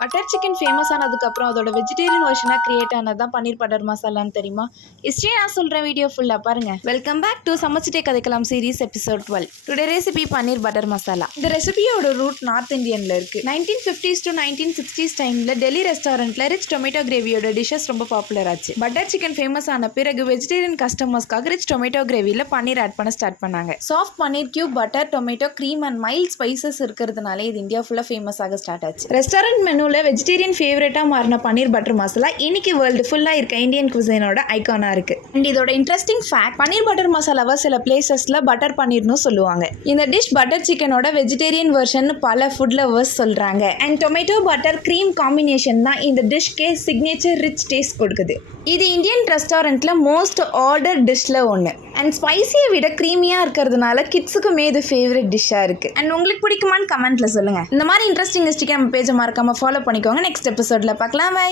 Butter chicken famous ஆனதுக்கப்புறம் அதோட vegetarian வெர்ஷனாக create ஆனது தான் பன்னீர் பட்டர் மசாலான்னு தெரியுமா? ஹிஸ்ட்ரி நான் சொல்கிற வீடியோ ஃபுல்லாக பாருங்கள். வெல்கம் பேக் டு சமைச்சிட்டே கதைக்கலாம் series episode 12. Today recipe paneer butter masala. இந்த ரெசிபியோட ரூட் நார்த் இந்தியனில் இருக்குது. 1950s to 1960s டைமில் டெல்லி ரெஸ்டாரண்ட்டில் ரிச் டொமேட்டோ கிரேவியோட டிஷ்ஷஸ் ரொம்ப பாப்புலர் ஆச்சு. பட்டர் சிக்கன் ஃபேமஸ் ஆன பிறகு வெஜிடேரியன் கஸ்டமர்ஸ்க்காக ரிச் டொமேட்டோ கிரேவியில் பன்னீர் ஆட் பண்ண ஸ்டார்ட் பண்ணாங்க. Soft paneer cube, butter, tomato, cream and mild spices இருக்கிறதுனால இது இந்தியா ஃபுல்லாக ஃபேமஸ் ஆக ஸ்டார்ட் ஆச்சு. ரெஸ்டாரண்ட் மெனு வெஜிடேரியன் ஃபேவரட்டா மாறின பன்னீர் பட்டர் மசாலா இன்னைக்கு வேர்ல்டு ஃபுல்லா இருக்க இந்தியன் குசைனோட ஐகானா இருக்கு. அண்ட் இதோட இன்ட்ரெஸ்டிங் ஃபேக்ட், பன்னீர் பட்டர் மசாலாவை சில பிளேசஸ்ல பட்டர் பன்னீர்னு சொல்லுவாங்க. இந்த டிஷ் பட்டர் சிக்கனோட வெஜிடேரியன் வெர்ஷன் பல ஃபுட் லவர்ஸ் சொல்றாங்க. And tomato butter cream combination தான் இந்த டிஷ்கே சிக்னேச்சர் ரிச் டேஸ்ட் கொடுக்குது. இது இந்தியன் ரெஸ்டாரண்ட்ல மோஸ்ட் ஆர்டர் டிஷ்ல ஒன்று. அண்ட் ஸ்பைசியை விட க்ரீமியா இருக்கிறதுனால கிட்ஸுக்குமே இது ஃபேவரட் டிஷ்ஷா இருக்கு. அண்ட் உங்களுக்கு பிடிக்குமான்னு கமெண்ட்ல சொல்லுங்க. இந்த மாதிரி இன்ட்ரெஸ்டிங் ஹிஸ்ட்ரிக்கு நம்ம பேஜை மறக்காம ஃபாலோ பண்ணிக்கோங்க. நெக்ஸ்ட் எபிசோட்ல பார்க்கலாம். பை.